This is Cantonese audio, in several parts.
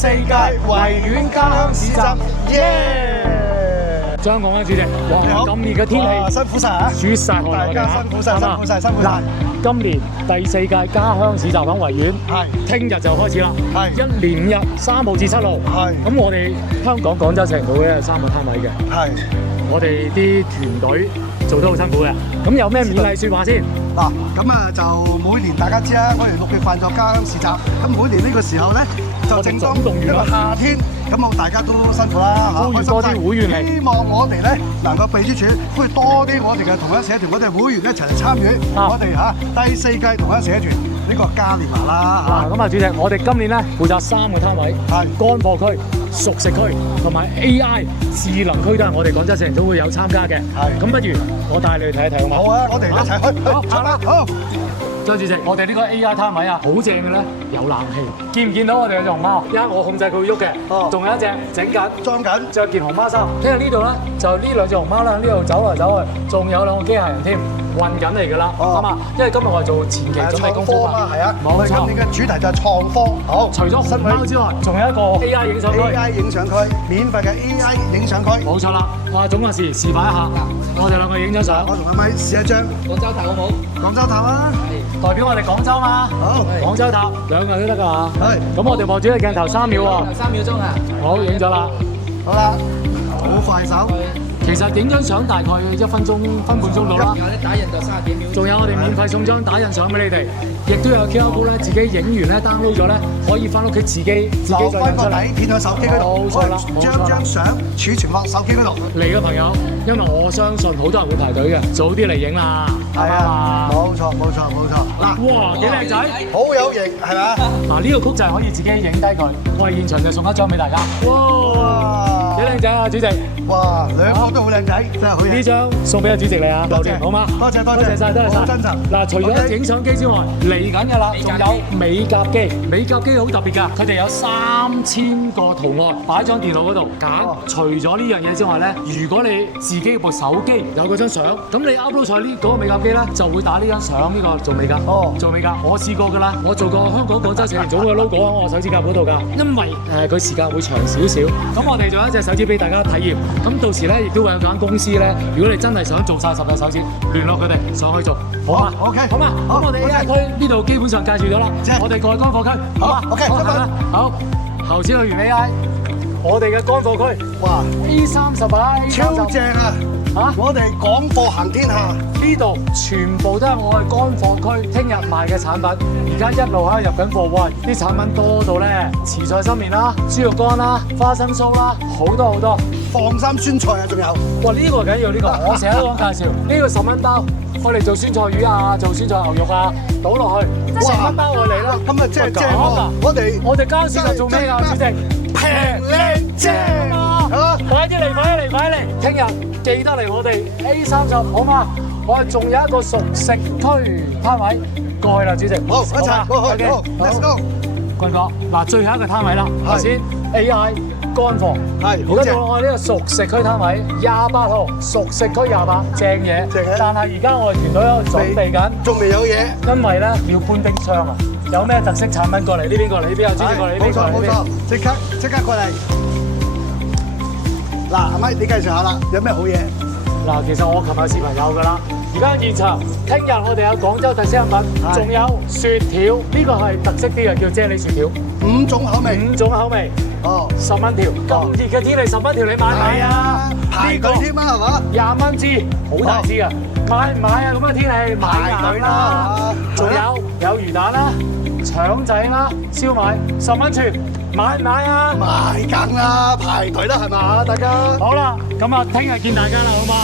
四屆維園家鄉市集，耶！張廣恩主席，哇！你好咁熱嘅天氣，辛苦晒啊！輸晒汗大家辛苦晒，辛苦晒，辛苦晒。嗱，今年第4屆家鄉市集喺維園，聽日就開始啦。1連5日，3號至7號。咁我哋香港廣州城堡咧有3個攤位嘅。我哋啲團隊做得好辛苦嘅。咁有咩勉勵説話先？嗱，咁啊就每年大家知啦，我哋6月份就家鄉市集，咁每年呢個時候咧就正當一個夏天，咁我大家都辛苦啦嚇，呼籲多啲會員嚟，希望我哋咧能夠秘書處呼籲多啲我哋嘅同一社團，我哋會員一齊嚟參與我哋第4屆同一社團呢個嘉年華啦嚇。咁啊，主席，我哋今年咧負責3個攤位，乾貨區、熟食區同埋 AI 智能區都係我哋廣州市人都會有參加嘅。咁不如我帶你去睇一睇好嗎？好啊，我哋一齊去出發。好。張主席，我哋呢個 AI 攤位啊，好正嘅咧，有冷氣。見唔見到我哋嘅熊貓？因為我控制佢會喐嘅。仲有一隻整緊、裝緊，着件熊貓衫。聽日呢度咧，就呢2隻熊貓咧喺呢度走嚟走去，仲有2個機械人添，運緊嚟㗎啦。啱啊，因為今日我係做前期準備功夫嘛。係啊，冇錯。今年嘅主題就係創科。好，除咗熊貓之外，仲有一個 AI 影相區。AI 影相區，免費嘅 AI 影相區。冇錯啦。總話示範一下，我哋2個影張相。我同阿咪試一張廣州塔好冇？廣州塔啦。代表我哋廣州嘛？好，廣州塔2個都得㗎嘛？係。咁我哋望住個鏡頭3秒喎。3秒鐘啊！好，影咗啦。好啦，好快手。其實影張相大概1分半鐘到啦。有啲打印就30幾秒。仲有我哋免費送張打印相俾你哋，亦都有 QR code 咧，自己影完咧 download 咗咧，可以翻屋企自己再印出嚟，片喺手機嗰度，冇錯啦，將相儲存落手機嗰度。嚟嘅朋友，因為我相信好多人會排隊嘅，早啲嚟影啦。係啊，冇錯。嗱，哇，幾靚仔，好有型，係咪啊？嗱，呢個曲就係可以自己影低佢，我哋現場就送一張俾大家。哇，幾靚仔啊，主席！哇，2個都好靚仔，真係好嘢。呢張送俾阿主席你啊，留念好嗎？多謝晒，好真誠。嗱，除咗影相機之外，嚟緊㗎啦，仲有美甲機。美甲機好特別㗎，佢哋有3000個圖案擺喺張電腦嗰度揀。除咗呢樣嘢之外咧，如果你自己部手機有嗰張相，咁你 upload 上呢嗰個美甲機咧，就會打呢張相呢個做美甲。做美甲，我試過㗎啦，我做過香港廣州社團組嘅 logo 喺我手指甲嗰度㗎，因為佢時間會長少少。咁我哋仲有一隻手指俾大家體驗。咁到時咧，亦都會有間公司咧，如果你真係想做晒10隻手指，聯絡佢哋上去做，好嘛 ？OK，好嘛。咁我哋 AI 區呢度基本上介紹咗啦，我哋過去乾貨區，好嘛 ？OK，出發。好，頭先去完 AI，我哋嘅乾貨區，哇 A30啊，超正啊！我哋港貨行天下，呢度全部都係我嘅乾貨區，聽日賣嘅產品，而家一路喺度入緊貨，哇！啲產品多到咧，慈菜心麵啦、豬肉乾啦、花生酥啦，好多。放心酸菜啊，仲有。哇！呢個緊要呢個，我成日都講介紹，呢個10蚊包，我哋做酸菜魚啊，做酸菜牛肉啊，倒落去10蚊包我嚟啦。咁啊，即係我哋家私就做咩啊，主席？平靚正啊！快啲嚟！聽日記得嚟我哋 A30好嘛？我哋仲有一個熟食區攤位過去啦，主席。好，一齊過去。好 ，Let's go。君哥，嗱，最後一個攤位啦，頭先 AI 乾貨，而家到我呢個熟食區攤位28號，熟食區28，正嘢。但係而家我哋團隊喺度準備緊，仲未有嘢，因為咧要搬冰箱啊！有咩特色產品過嚟？呢邊過嚟，呢邊有主席過嚟，呢邊過嚟。冇錯，即刻過嚟。嗱，阿咪你介紹下啦，有咩好嘢？嗱，其實我琴日視頻有㗎啦，而家現場，聽日我哋有廣州特色飲品，仲有雪條，呢個係特色啲嘅，叫啫喱雪條，5種口味，5種口味，10蚊條，咁熱嘅天氣10蚊條，你買唔買啊？排隊添啊，係嘛？20蚊支，好大支啊！買唔買啊？咁嘅天氣買硬啦，仲有魚蛋啦、腸仔啦、燒賣10蚊串，買唔買啊？買梗啦，排隊啦，係嘛，大家。好啦，咁啊，聽日見大家啦，好嘛？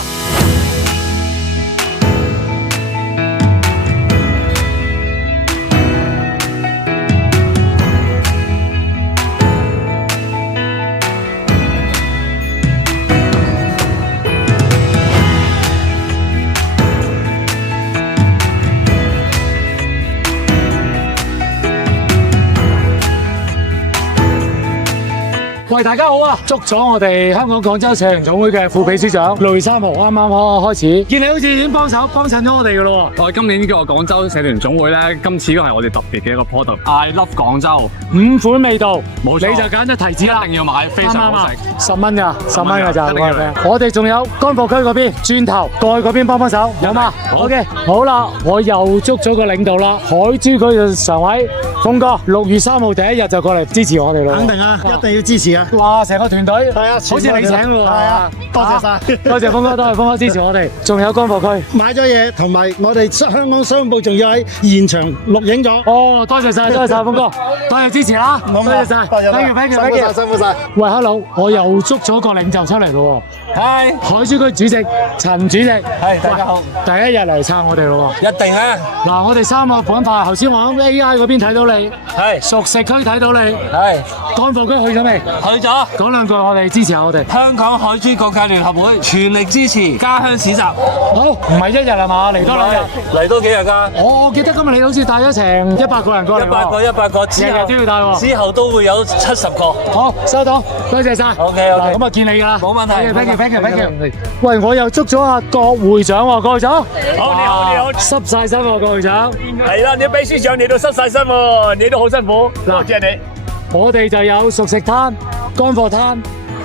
喂，大家好啊！祝咗我哋香港廣州社團總會嘅副秘書長6月3號啱啱開始，見你好似已經幫襯咗我哋噶咯喎。我哋今年呢個廣州社團總會咧，今次呢個係我哋特別嘅一個 product。I love 廣州5款味道，冇錯，你就揀咗提子啦，一定要買，非常好食，10蚊㗎，10蚊㗎咋。一定要嚟我哋仲有乾貨區嗰邊，轉頭過去嗰邊幫手，有嘛？OK，好啦，我又捉咗個領導啦，海珠區嘅常委峰哥，6月3號第一日就過嚟支持我哋咯。肯定啊，一定要支持啊！哇，成個團隊係啊，好似你請喎。係啊，多謝晒，多謝峰哥，多謝峰哥支持我哋。仲有乾貨區，買咗嘢同埋我哋香港商報仲要喺現場錄影咗。哦，多謝晒，多謝晒峰哥，多謝支持啦，多謝晒，thank you，辛苦晒。喂，hello，我又捉咗個領袖出嚟咯喎。係海珠區主席陳主席，係大家好，第一日嚟撐我哋咯喎。一定啊！嗱，我哋3個板塊，頭先我喺 AI 嗰邊睇到你，係熟食區睇到你，係乾貨區去咗未？去咗講兩句，我哋支持下我哋。香港海珠各界聯合會全力支持家鄉市集。好，唔係1日係嘛？嚟多2日。嚟多幾日㗎？我記得今日你好似帶咗成100個人過嚟喎。 100個之後日日都要帶喎。之後都會有70個。好，收到，多謝晒。OK，嗱，咁啊見你㗎啦。冇問題。Thank you。喂，我又捉咗阿郭會長喎，郭會長。好，你好，你好。濕晒身喎，郭會長。係啦，你秘書長你都濕晒身喎，你都好辛苦。多謝你。我哋就有熟食攤、乾貨攤，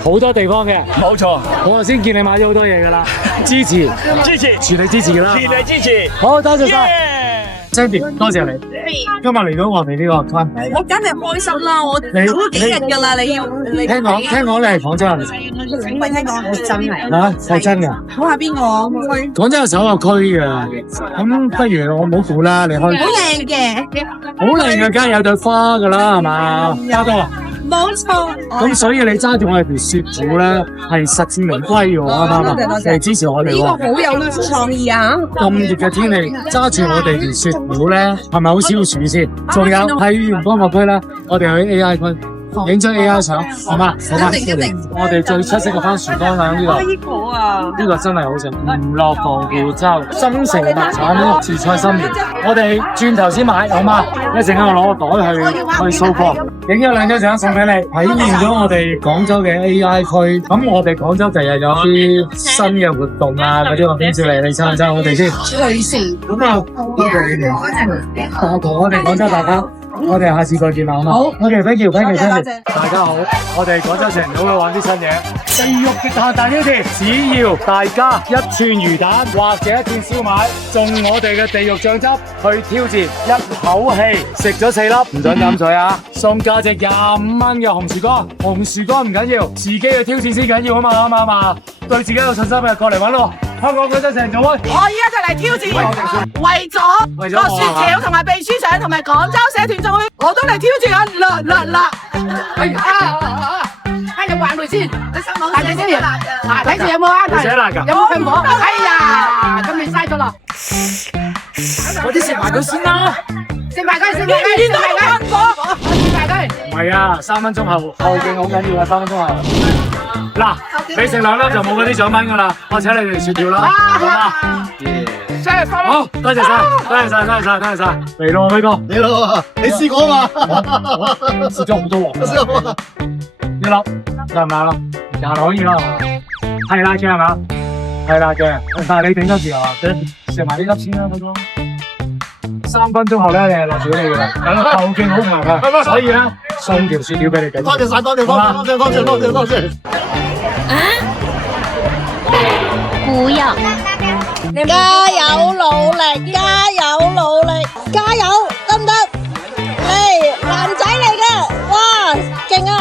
好多地方嘅。冇錯，我頭先見你買咗好多嘢㗎啦，支持，支持，全力支持㗎啦。全力支持。好，多謝晒。Sandy，多謝你。今日嚟到我哋呢個攤，我梗係開心啦！我等咗幾日㗎啦，你要你聽講你係廣州人，請問聽講係真係？嚇係真㗎。講下邊個區？廣州有首個區嘅，咁不如我唔好估啦，你開。好靚嘅，好靚嘅，梗係有對花㗎啦，係嘛？花多啊！冇錯。咁所以你揸住我哋條雪虎咧，係實至名歸喎，啱唔啱啊？嚟支持我哋呢個喎。好有創意啊！咁熱嘅天氣，揸住我哋條雪虎咧，係咪好消暑先？仲有喺元江個區咧，我哋去 AI 區影張 AI 相，好嘛？好嘛？一定。我哋最出色嘅番薯乾喺呢度。呢個啊！呢個真係好食，唔落防腐劑，新城特產自菜心蓮。我哋轉頭先買，好嘛？一陣間我攞個袋去掃貨，影咗2張相送俾你，體驗咗我哋廣州嘅 AI 區。咁我哋廣州第日有啲新嘅活動啊，嗰啲我邊處理？你撐唔撐我哋先？隨時。咁啊，多謝你哋，同我哋廣州大家。我哋下次再見啦，好嘛？好，OK，thank you。大家好，我哋廣州社團總會玩啲新嘢，地獄極限大挑戰，只要大家1串魚蛋或者1串燒賣，中我哋嘅地獄醬汁去挑戰，一口氣食咗4粒，唔准飲水啊！送價值25蚊嘅紅薯乾，紅薯乾唔緊要，自己嘅挑戰先緊要啊嘛，啱唔啱啊？對自己有信心嘅過嚟揾我。香港廣州社團總會，我依家就嚟挑戰，為咗個雪條同埋秘書長同埋廣州社團總會，我都嚟挑戰啊！你玩佢先，你心口大隻先，嗱睇住有冇啊？你寫辣㗎？有冇噴火？哎呀，咁你嘥咗啦！我啲食埋佢先啦。食埋佢，食埋佢，食埋佢，食埋佢。唔係啊，3分鐘後後勁好緊要啊！3分鐘後。嗱，你食2粒就冇嗰啲獎品㗎啦，我請你哋雪條啦，好嘛？好，多謝晒，嚟咯，輝哥，你咯，你試過嘛？我試咗好多喎，1粒，得唔得咯？廿可以啦，係辣嘅係嘛？係辣嘅，但係你頂得住啊？食埋呢粒先啦，輝哥。3分鐘後咧，你係落水你㗎啦，後勁好強㗎，所以咧送條雪條俾你緊。多謝晒，多謝。不要！加油努力，加油努力，加油得唔得？嚟男仔嚟嘅，哇，勁啊！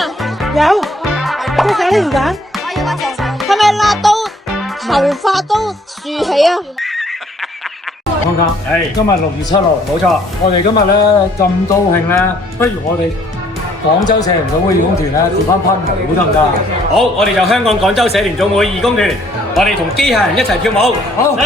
有，多謝你唔揀。係咪辣到頭髮都豎起啊？康家，今日6月7號，冇錯，我哋今日咧咁高興咧，不如我哋廣州社團總會義工團咧跳翻攀舞得唔得？好，我哋就香港廣州社團總會義工團，我哋同機械人一齊跳舞。好，嚟。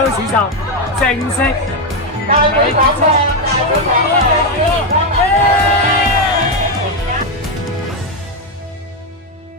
香市集正式。